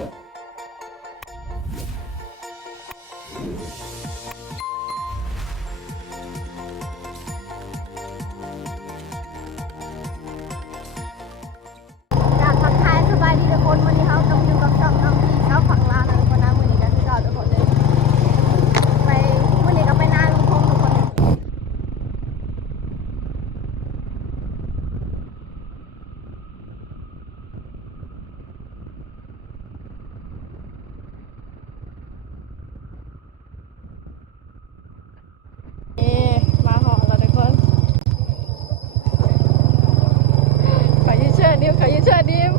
จากทักทายสบายดีทุกคนวันนี้เขาต้องอยู่กับช่องน้องพี่ชาวฝั่งลาวนะทุกคนนะมื้อนี้ก็คือเราทุกคนเลยไปมื้อนี้ก็ไปนาลุงพงทุกคนมาหอแล้วทุกคนขอยืนเชิญนิ้วขอยืนเชิญนิ้ว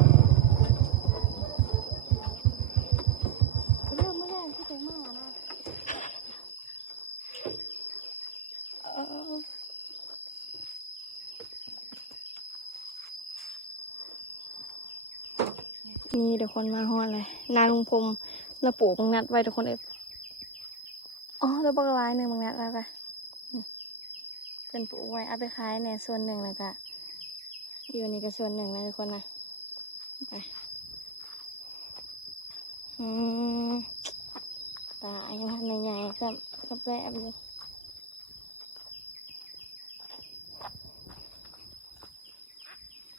เริ่มไม่แรงที่เต็มมากนะนี่เดี๋ยวคนมาฮอดเลยนาลุงพรมเราปลูกบางนัดไว้ทุกคนเอฟอ๋อแล้วบักลายหนึ่งบางนัดแล้วกันเป็นปลูกไว้เอาไปขายเนี่ยส่วนหนึ่งแล้วก็อยู่นี่ก็ส่วนหนึ่งนะทุกคนนะไปตายังทำใหญ่ๆกับแบบอยู่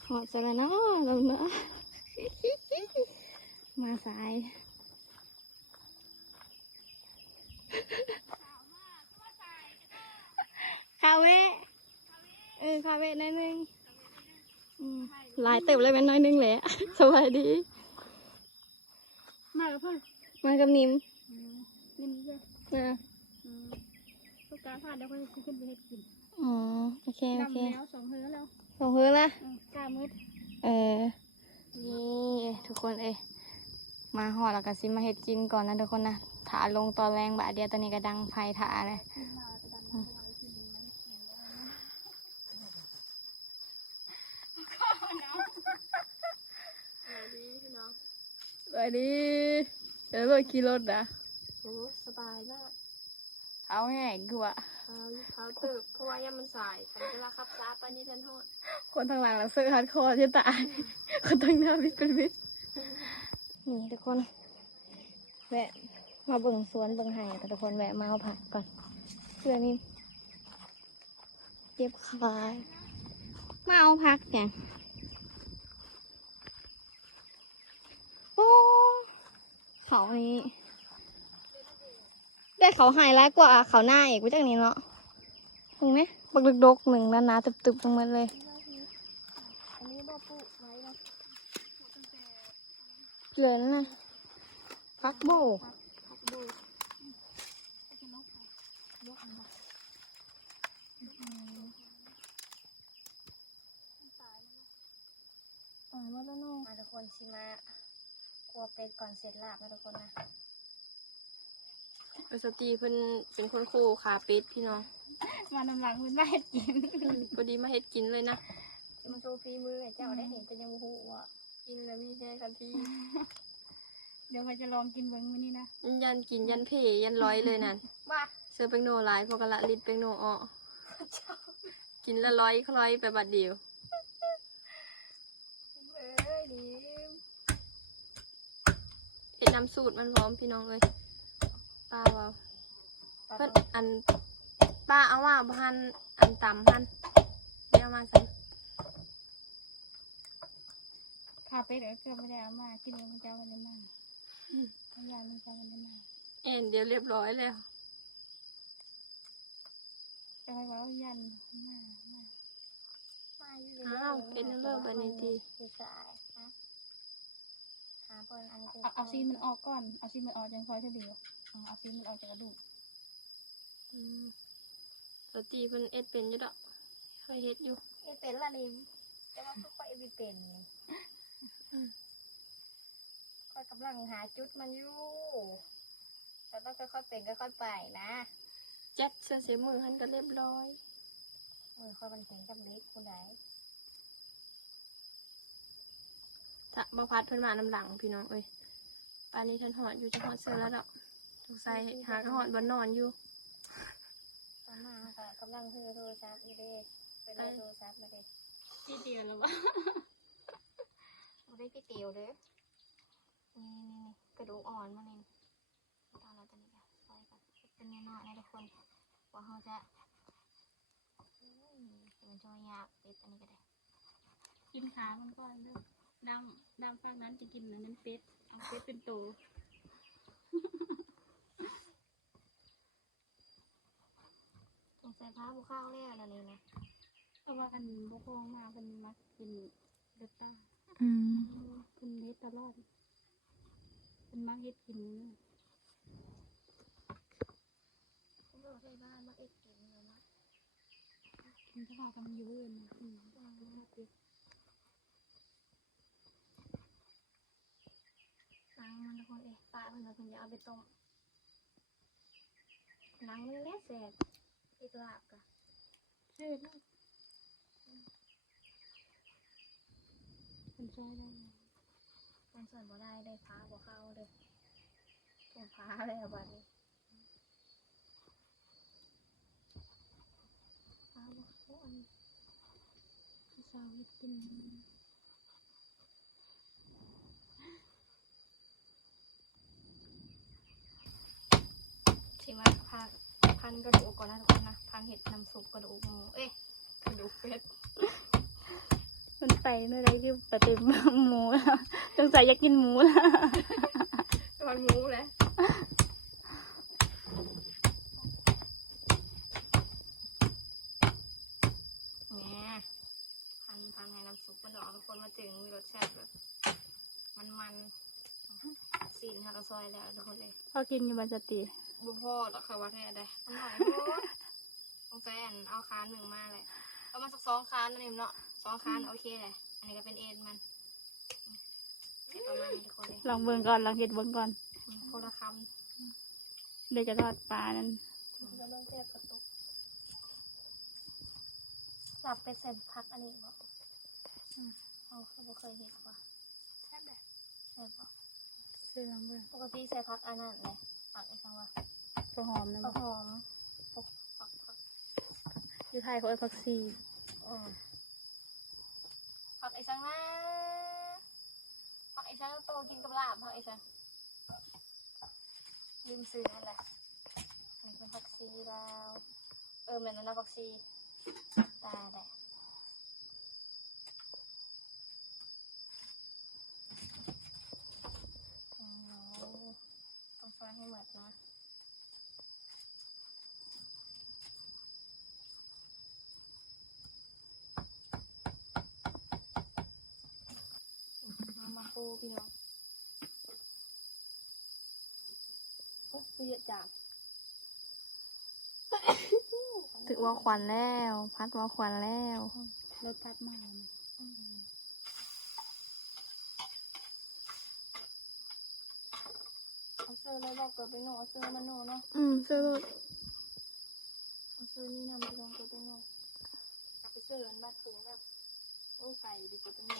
หอดจะแล้วเนาะเราเนาะ มาสายคาเว่คาเว่น้อยนึงหลายเติบเลยเป็นน้อยนึงแหละสวัสดีมากับเพื่อนมากับนิมนิมด้วยลูกกาพาเดี๋ยวเขาจะขึ้นไปให้กินอ๋อโอเคโอเคแล้ว2 มื้อแล้ว2 มื้อละกามืดนี่ทุกคนมาห่อแล้วก็ซิมาเฮ็ดกินก่อนนะทุกคนนะถาลงตอนแรงบะเดียวตอนนี้ก็ดังไฟถาเลยสวัสดีเดี๋ยวเราขี่รถนะโอ้สบายมากเท้าแห้งกว่าเท้าตึกเพราะว่าย่ามันสายฉันเวลาขับช้าไปนี่ทันโทษคนทางหลังเราเสื้อฮัดคอที่ตายคนทางหน้าวิทย์เป็นวิทย์นี่ทุกคนแวะมาเบิ่งสวนเบิ่งไห่แต่ทุกคนแวะมาเอาผักก่อนเพื่อนี่เก็บขายมาเอาผักเนี่ยโอ้เขานี้ได้เขาหายร้ายกว่าเขาหน้าอีกวิจากนี้เนาะถึงไหมบักดกๆหนึ่งแล้วนะตึบๆตรงมันเลยอันนี้บ่ปลูกไว้นะเลยนะพักโบมาแล้วน้องมาทุกคนชิมากลัวเป็ดก่อนเสร็จลาบนะทุกคนนะสตีเป็นคนครูขาเป็ดพี่น้องมานำหลังมันมาเฮ็ดกินพอดีมาเฮ็ดกินเลยนะมาโชว์ฝีมือเจ้าได้เห็นแต่ยังโมโหอ่ะกินแล้วมีแค่ทันทีเดี๋ยวเขาจะลองกินเบิ้งมื้อนี้นะยันกินยันเพ่ยันร้อยเลยนั่นว่าเสื้อเป็งโนหลายพอกะละลิดเป็งโนอ้อกินละร้อยไปบัดเดียวเห็ดน้ำสูตรมันพร้อมพี่น้องเลยป้าว่าเพิ่นอันป้าเอาว่าพันอันต่ำพันเดี๋ยวมาใส่คาเฟ่เดี๋ยวเกือบไม่ได้เอามากินมันจะวันนี้มาพยายามมันจะวันนี้มาเดี๋ยวเรียบร้อยแล้วจะให้ว่ายันมาอ้าวเป็นเรื่องแบบนี้ดีเอาซีมันออกก่อนเอาซีมันออกยังคอยเท่าเดียวเอาซีมันออกจากกระดูกสตีเพิ่นเป็นอยู่ดอกเคยเฮ็ดอยู่เป็นละนิมแต่ว่าค่อยเป็นค่อยกำลังหาจุดมันอยู่แต่ต้องค่อยๆเป็นค่อยๆไปนะแจ็คเสียมือหันก็เรียบร้อยมือค่อยมันแข็งกับเล็กคนใดถ้าบ่พัดเพิ่นมานำหลังพี่น้องเอ้ยป่านนี้ท่านหอดอยู่จะหอดเสื้อแล้วดอกสงสัยหากระหอดบนนอนอยู่ตอนมาค่ะกำลังเธอโทรศัพท์อยู่เด้เป็นโทรศัพท์มาเด้พี่เตียวแล้ววะไม่ได้พี่เตียวเด้นี่ อนมานี่ตอนเราตัวนี้กันซอยกันเป็นเนื้อน้อยนะทุกคนว่าเขาจะมันจะยากเป็ดอันนี้ก็ได้ กินขามันก่อนเด้อดังฟังนั้นจะกินอันนั้นเป็ดเอาเป็ดเป็นตัว ใส่ผ้าบุข้าวแล้วนั่นเองนะ เพราะว่ากันบ่คงมาเป็นมักกินเด็ดตาเป็นเด็ดตลอดเป็นมักเฮ็ดกิน เขาบอกใส่บ้านมาเอ็ดกินเลยนะ กินเฉพาะกันอยู่อื่นล้างมันทุกคนปลาเพิ่นจะเอาไปต้มล้างมันแล้วแสบอีกลาบกะ ชื่อเนาะเป็นใช่ได้ มันส่วนบ่ได้ผ้าบ่เข้าเลยถุงผ้าเลยบัดนี้ผ้าบ่เข้าอัน ที่สาวเฮ็ดกิน ชิมาพันกระดูกก่อนนะทุกคนนะพันเห็ดน้ำซุปกระดูกหมูกระดูกเป็ด มันไปเมื่อไรคือปฏิบัติหมูแล้วสงสัยอยากกินหมูแล้ว ตอนหมูแหละแหมพันให้น้ำซุปมันออกทุกคนมาถึงมีรสชาติแบบมันสีนฮักกระซอยแล้วทุกคนเลย พอกินอยู่บันสติ บุพอต่อค่ะว่าแท้ได้มันหน่อยโคตรต้องแฟนเอาคานหนึ่งมาเลยเอามาสัก2 คานนั่นเองเนาะ2 คานโอเคเลยอันนี้ก็เป็นเอ็นมันเสร็จประมาณนี้ทุกคนเลย ลองเบิ่งก่อนลองเห็ดเบิ่งก่อน คนละค เดี๋ยวจะทอดปลานั้น ำจะเริ่มเสียบกระตุกหลับไปใส่พักอันนี้บ่เขาบ่เคยเห็นว่ะใช่แบบใช่ป่ะ ซื้อลองเบิ่ง ปกติใส่พักอันนั้นเลยผักไอ้คำว่า ก็หอมนะ ผัก บ่ หอมผัก อยู่ไทยเขาเอิ้นผักชี ผักไอ้สังนะผักไอ้สังโตกินกับลาบผักไอ้สังลืมซื้อนั่นแหละอันนี้เป็นผักชีลาวเหมือนนั่นนะผักชีตาแหละต้องซอยให้หมดนะมาปูพี่น้องโอ้ยเยอะจังถึงว่าควันแล้วพัดว่าควันแล้ว รสพัดมาแล้วนะ เอาเสื้อเลยบอกกับไปโน่เอาเสื้อมาโน่เนาะ เสื้อ เอาเสื้อนี่นำไปลองกับไปโน่กลับไปเสื้ออันบ้านถุงแบบโอ้ไก่ดีกว่าไปโน่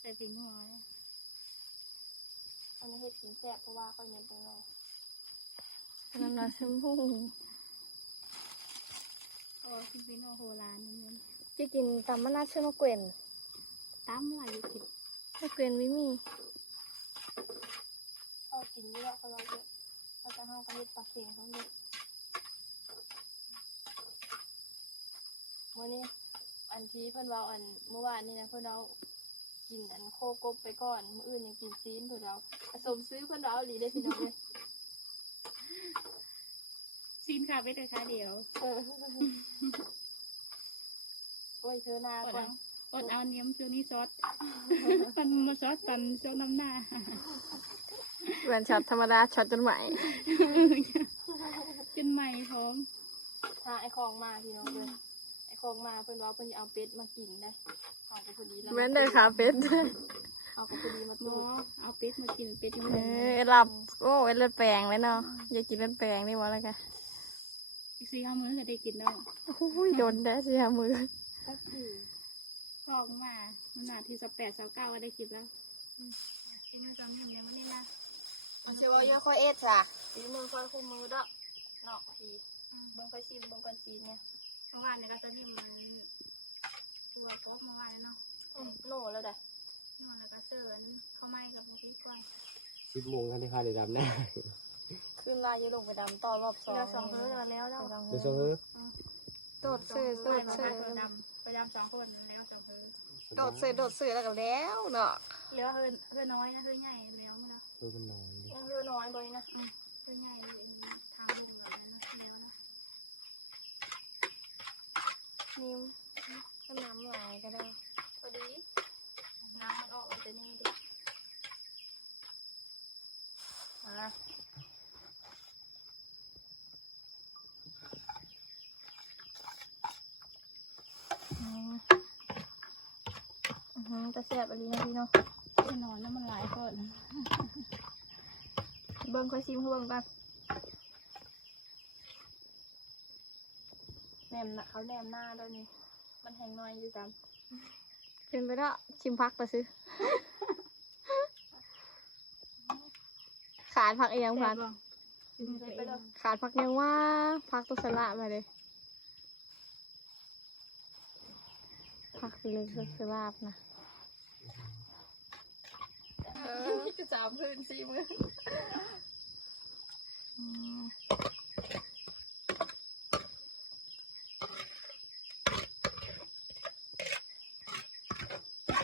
ใส่ผิงหัวเลย อันนี้เห็ดกินแซ่บเพราะว่าเขาเน้นไปโน่ นั่นน่ะชมพูโอ้ผิงหัวโหราณนี่มัน จะกินตำมะนาวเชื่อมะเกวน ตามว่าอยู่กิน มะเกวนไม่มีเขากินเยอะเขาเราเยอะเขาจะห้าวกันเห็ดปลาเค็งเขาเลยวันนี้อันที่เพื่อนเราอันเมื่อวานนี่นะเพื่อนเรากินอันโคกบไปก่อนมื้ออื่นยังกินซีนเพื่อนเราผสมซื้อเพื่อนเราหลีได้พี่น้องเลย ซีนค่ะไปแต่ค่ะเดียว โอ้ยเธอหน้าก่อน อดเอาเนี้ยมช่วงนี้ซอสปันมาซอสปันช่วงน้ำหน้า แหวนช็อตธรรมดาช็อตจนไหว จนใหม่พร้อม ถ้าไอ้ของมาพี่น้องเลยไอ้ของมาเพื่อนเราเพื่อนจะเอาเป็ดมากินได้เอาไปพอดีแล้ว แม่นได้ขาเป็ด เอาไปพอดีมา หม ตู้ อเอาเป็ดมากินเป็ดยัง เอ ไง อหลับโอ้เลือดแปลงเลยเนาะอยากกินเลือดแปลงนี่วะแล้วกัน อีก4-5 มื้อก็ได้กินแล้ว โอ้ยโดนได้สิฮะมือ ก็คือ พอกมามันนาที28-29ก็ได้กินแล้วกินมา2 มื้อยังไม่ได้นะ มันชื่อว่าย่อค่อยเอ็ดจ้ะสีมือค่อยคู่มือดอกเนาะพี่เบิ่งค่อยซีเบิ่งก่อนซีเนี่ย เมื่อวานเนี่ยก็จะนิ่มมันบัวป๊อกเมื่อวานเนาะ โน่แล้วได้ นี่มันแล้วก็เสิร์น 10 โมงทันได้พาได้ดำนะ ขึ้นลายจะลงไปดำต่อรอบสอง เรือ2เฮือแล้วแล้ว เดี๋ยวส่งเฮ้อ โดดเสือโดดเสือ ไปดำ2คนแล้ว2เฮือ โดดเสือโดดเสือแล้วก็แล้วเนาะ เหลือเฮือน้อยนะเฮือใหญ่แล้วนะ เฮ้อมันน้อย ยังเฮือน้อยบ่อยนะเฮือใหญ่ทางลงแบบนั้นแล้วนะ นิ่มก็น้ำลายก็ได้ พอดีน้ำมันออกจะนี่ดิมา จะแซ่บอะไรนะพี่เนาะ ที่นอนแล้วมันหลายคน เบิ้งค่อยซิมเบิ้งกัน แนมนะเขาแนมหน้าด้วยนี่มันแห้งน้อยอยู่ซ้ เป็นไปแล้วชิมพักแต่ซื้อ ขาดพักเอียง ำ พัน ไปเลย ขาดพักยังว่าพักตัวสละมาเลยพักเล็กสลาบนะ จะสามพื้นสี่มือ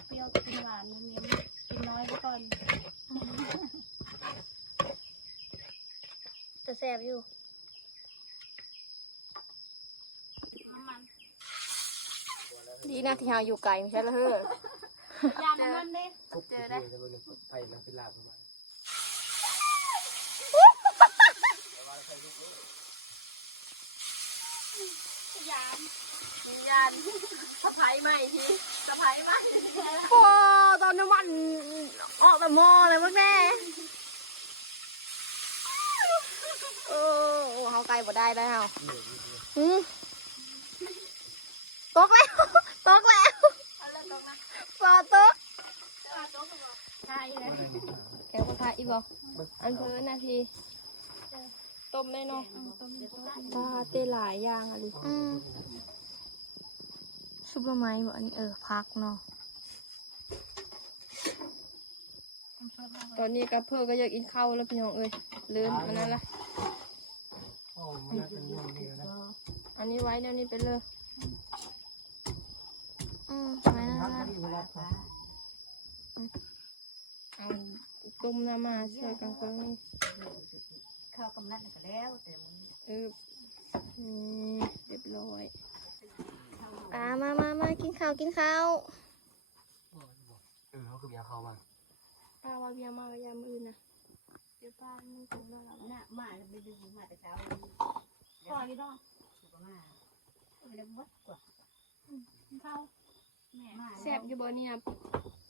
เปรี้ยวกินหวานมันนี้กินน้อยไปก่อน จะแซ่บอยู่ น้ำมัน ดีนะที่เราอยู่ไกลไม่ใช่ละเฮ้อย ามันดิ ทุบเจอได้จะเป็นไฟนะเป็นลาบประมาณ ยามวิญญาณสะพายใหม่ทีสะพายใหม่ โอ้ตอนน้ำมันออกแต่หม้อเลยมั้งแม่โอ้เขาไกลบ่ได้แล้วตกแล้วตกแล้ว เอาเริ่มลงนะ ปลาตก เอาโต๊ะลงมาใช่เลย แกก็ทาอีกบอกอันเพิ่นนาทีต้มได้เนาะปลาเตหลายอย่างอะไรซุปเปอร์ไม้บ่อันนี้พักเนาะตอนนี้กับเพื่อก็อยากกินข้าวแล้วพี่น้องลืมอันนั้นละ โอ้มันน่าจะนุ่มดีนะ อันนี้ไว้เดี๋ยวนี้ไปเลยไว้นั่นละเอาต้มน้ำมาใส่กันฟังนี่ ข้าวกำนัดก็แล้วแต่มัน เรียบร้อยมากินข้าวเขาคืออยากเข้ามา ปลาว่าเบียร์มากับยามอื่นนะ เดี๋ยวป้ามึงคงแล้วน่ะมาไม่ดึงมาแต่เช้า พออยู่เนาะ มาเดี๋ยววัดกว่า เข้าแม่ มา แซ่บอยู่บ่เนี่ย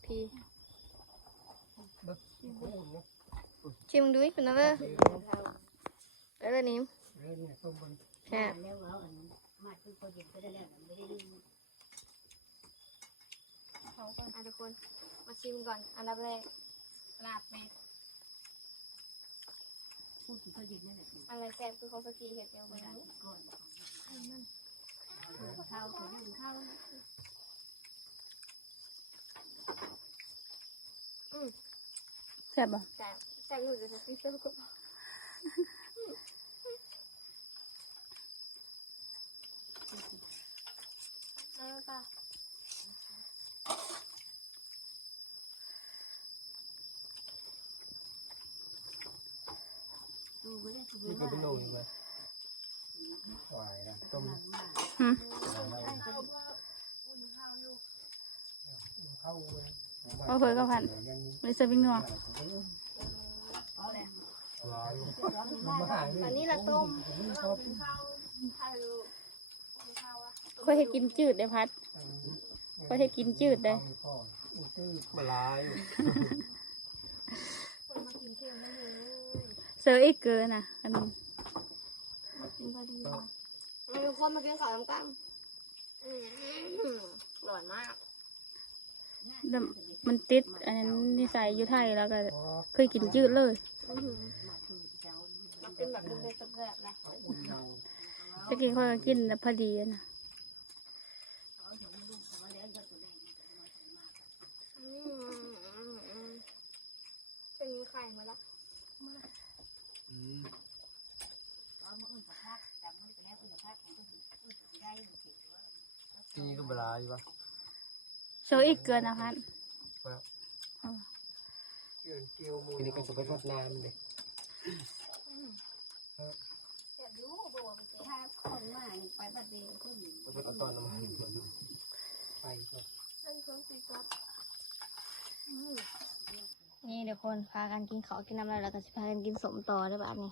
พี่ชิมดูอีกเป็นอะไรแล้วนิ่มแซ่บ แล้วเอาอันมาคือคนเด็กก็ได้แล้วไม่ได้ดึง เขาก่อนทุกคนมาชิมก่อนอันดับแรก ลาบแม่พูดถึงคนเด็กนั่นแหละ อะไรแซ่บคือเขาสกีเห็ดเดียวกัน ก่อนข้าวเขาดึงข้าว แซ่บบ่แซ่บอยู่จะสกีเซ่บก็ค่ะ ดูไม่ได้ถูก นี่ก็เป็นโลอยู่ไหมหวายนะต้มเข้าเลย พอเผยก็พันไม่เซอร์วิ่งนัว อันนี้ละต้ม ค่อยให้กินจืดได้พัดค่อยให้กินจืดได้ มาลาย เซอร์อีกเกินนะอันนี้ กินพอดีมีคนมากินข้าวน้ำกันอร่อยมาก มันติดอันนั้นนิสัยอยู่ไทยแล้วก็เคยกินจืดเลย มันเป็นแบบเป็นแซ่บๆนะ ตะกี้ค่อยก็กินแล้วพอดีนะ เป็นไข่มาละ เวลาอยู่ปะ โชว์อีกเกินนะพัน ทีนี้ก็จะไปทอดน้ำเลย ถ้าคนมาไปบัดเดียวขึ้น ก็เป็นเอาตอนน้ำมันไปก็ นี่เดี๋ยวคนพากันกินข้าวกินน้ำแล้วก็จะพากันกินสมต่อได้แบบนี้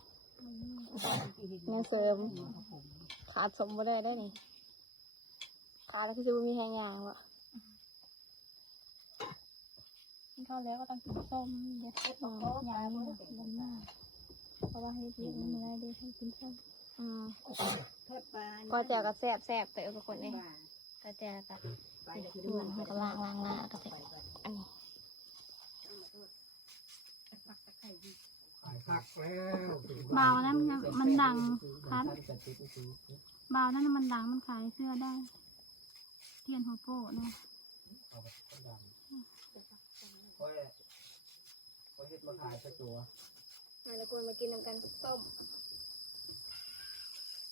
น้องเสริมขาดสมบ่ได้นี่ขาดแล้วก็จะมีแหงยางวะ กินข้าวแล้วก็ต้องกินส้มเด็ดยามันลำหน้าเพราะว่าให้เลี้ยงมันไม่ได้ให้กินส้ม ก็เจอกับแซ่บเต๋อทุกคนนี่ก็เจอกับเหมือนมันก็ล้างหน้าก็เสร็จอันนี้ ขายผักแล้ว เบาแล้วมันดังพันเบาแล้วมันดังมันขายเสื้อได้ เทียนหัวโป้นะ เอาไปต้นดำเพราะเฮ็ดมาขายสักตัว มาแล้วคนมากินน้ำกันส้ม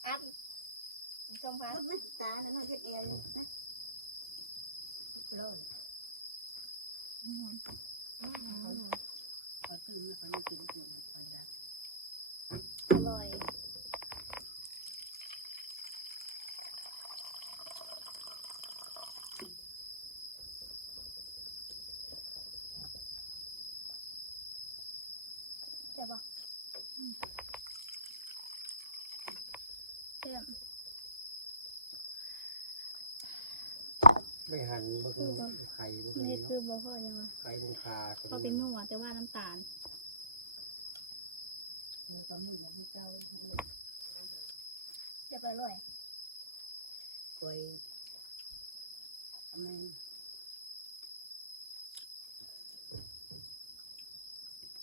อัดส้มพัดตาแล้วมันก็เอวอร่อยใช่ปะ เทียม ไม่หันบ่คือไข่บ่ ไม่ คือ คือบ่พอยังไง ไข่บนคา เขาเป็นนัวแต่ว่าน้ำตาล จะไปอร่อย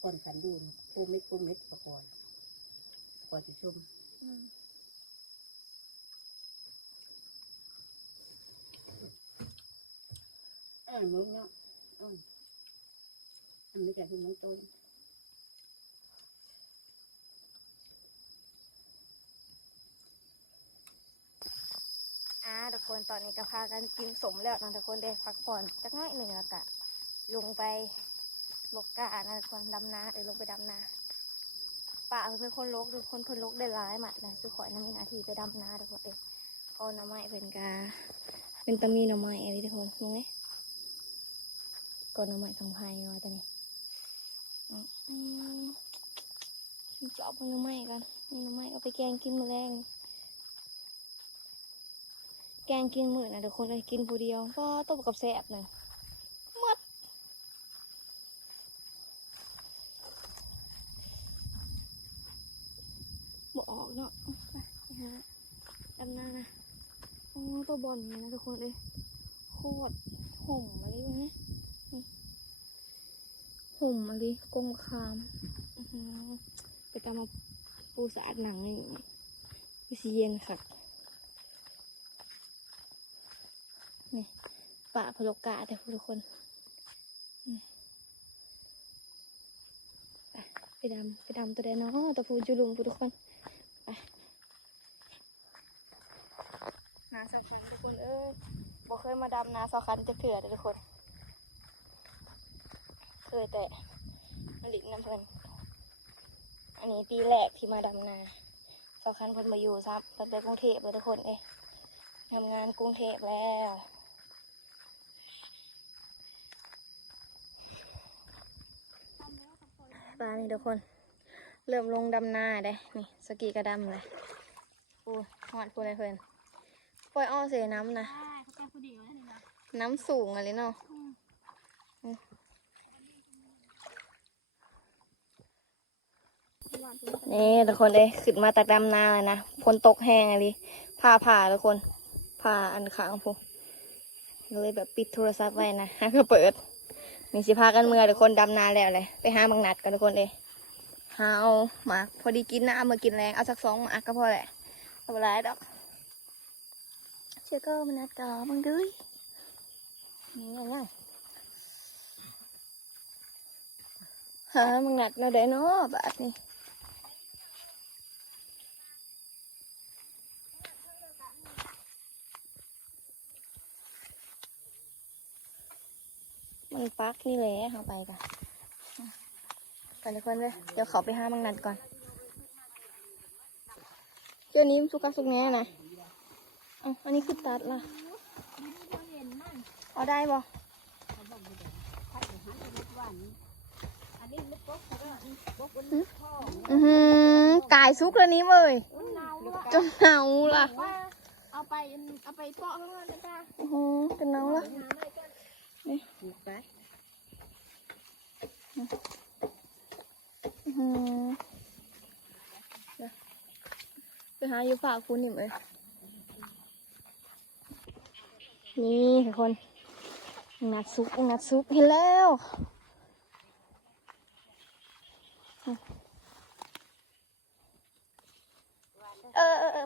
ก่อนขันยูนปูเม็ดประกอนสิชุ่มมึงเนาะอันนี้แกคือน้องต้น ทุกคนตอนนี้ก็พากันกินสมแล้วนะทุกคนได้พักผ่อนจักน้อยหนึ่งแล้วก็ลงไปลกกานะทุกคนดำนาลงไปดำนาป่าเป็นคนลกทุกคนลกได้ร้ายหมัดนะคือขอน้ำมีนาทีไปดำนาทุกคนพอหน่อไม้เป็นกาเป็นตะมีหน่อไม้อะไรทุกคนมึงไงก่อนหน่อไม้ทองไผ่มาตอนนี้ฉันจะเอาไปหน่อไม้กันนี่หน่อไม้เอาไปแกงกินมื้อแรงแกงกินมื้อนะทุกคนเลยกินผู้เดียวก็ต้มกับแซ่บหนึ่งหมดบ่ออกเนาะไปหาดำนานะโอ้ตัวบอลนี่นะทุกคนเลยโคตรห่มอะไรวะเนี่ยห่มอะไรกงคามไปตามมาปูสะอาดหนังนี่วิซีเย็นค่ะนี่ป่าพลกาแต่ทุกคนไปดำตัวเดนเนาะตะพูจุลุมทุกคนไปนาสาวคันทุกคนบ่เคยมาดำนาสาวคันจะเถื่อเลยทุกคนเคยแต่มาหลินน้ำเพลินอันนี้ปีแรกที่มาดำนาสาวคันเพิ่นมาอยู่ซับเพิ่นไปกรุงเทพเลยทุกคนทำงานกรุงเทพแล้วปลานี่ทุกคนเริ่มลงดำนาได้นี่สกีกระดำเลยปูหอดปูเลยเพื่อนปล่อยอ้อเสียน้ำนะ เขาแก้ผู้เดียวแล้วนี่นะ น้ำสูงอะไรเนาะนี่ทุกคนเลยขึ้นมาตักดำนาเลยนะฝนตกแห้งอะไรผ่าทุกคนผ่าอันขางพวกเลยแบบปิดโทรศัพท์ไว้นะฮะก็เปิดมีสิพากันเมื่อทุกคนดำนาแล้วเลยไปหาบางนัดกันทุกคนเลยหาเอาหมากพอดีกินนะเอามากินแรงเอาสัก2 หมากก็พอแหละไม่เป็นไรดอกเชื่อก็มันนัดก่อนมึงด้วยนี่ไงฮะมึงนัดเราได้เนาะแบบนี้ นี่แหละเอาไปกันไปทุกคนเลยเดี๋ยวเขาไปห้ามังนัดก่อนเจ้านี้สุกสุกแน่นะอันนี้คือตัดล่ะเอาได้บ่กายซุกแล้วนี้เว้ยจนหนาวล่ะเอาไปเปาะข้างล่างได้ป่ะ จนหนาวล่ะนี่ไปหาอยู่ฝากคุณนี่เลยนี่ทุกคนงัดซุปเห็นแล้ว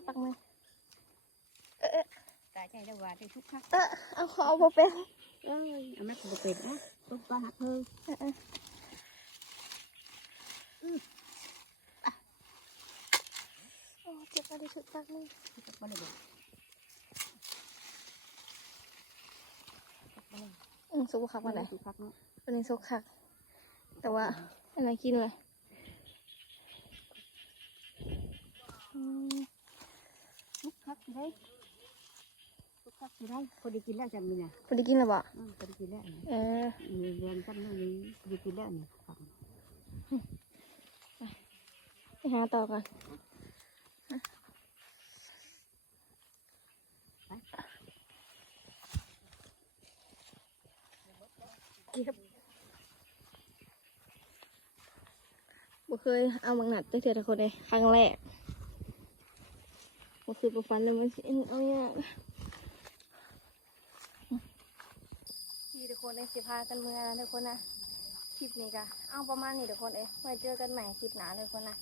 ปักมือตาใจได้ว่าได้ทุกครั้ง เอาขอเอาบ่เป็น เอาแม่ก็เป็นนะตุ๊กตาหักเพิ่ง เจ็บอะไรถึกปักมือ บ่ได้บอก ซุปคักมาไหน ทุกครั้งเนาะ วันนี้ซุปคักแต่ว่าอะไรกินเลยทุกครั้งได้ทุกครั้งได้พอดีกินแล้วจำมีน่ะ พอได้กินแล้วบ่ พอดีกินแล้ว Ừ. เรียนจำนู่นนี่พอดีกินแล้วนี่ ไปหาต่อก่อนบ่เคยเอามังนัดตั้งแต่ทุกคนเลยครั้งแรกบ่เคยประฟันเลยมันสิเอาเนี่ยทุกคนเลยสิพากันเมื่อนะทุกคนนะคลิปนี้ก็เอาประมาณนี้ทุกคนไว้เจอกันใหม่คลิปหน้าทุกคนนะ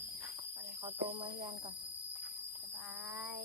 วันนี้ขอตัวมาเรียนก่อนบ๊ายบาย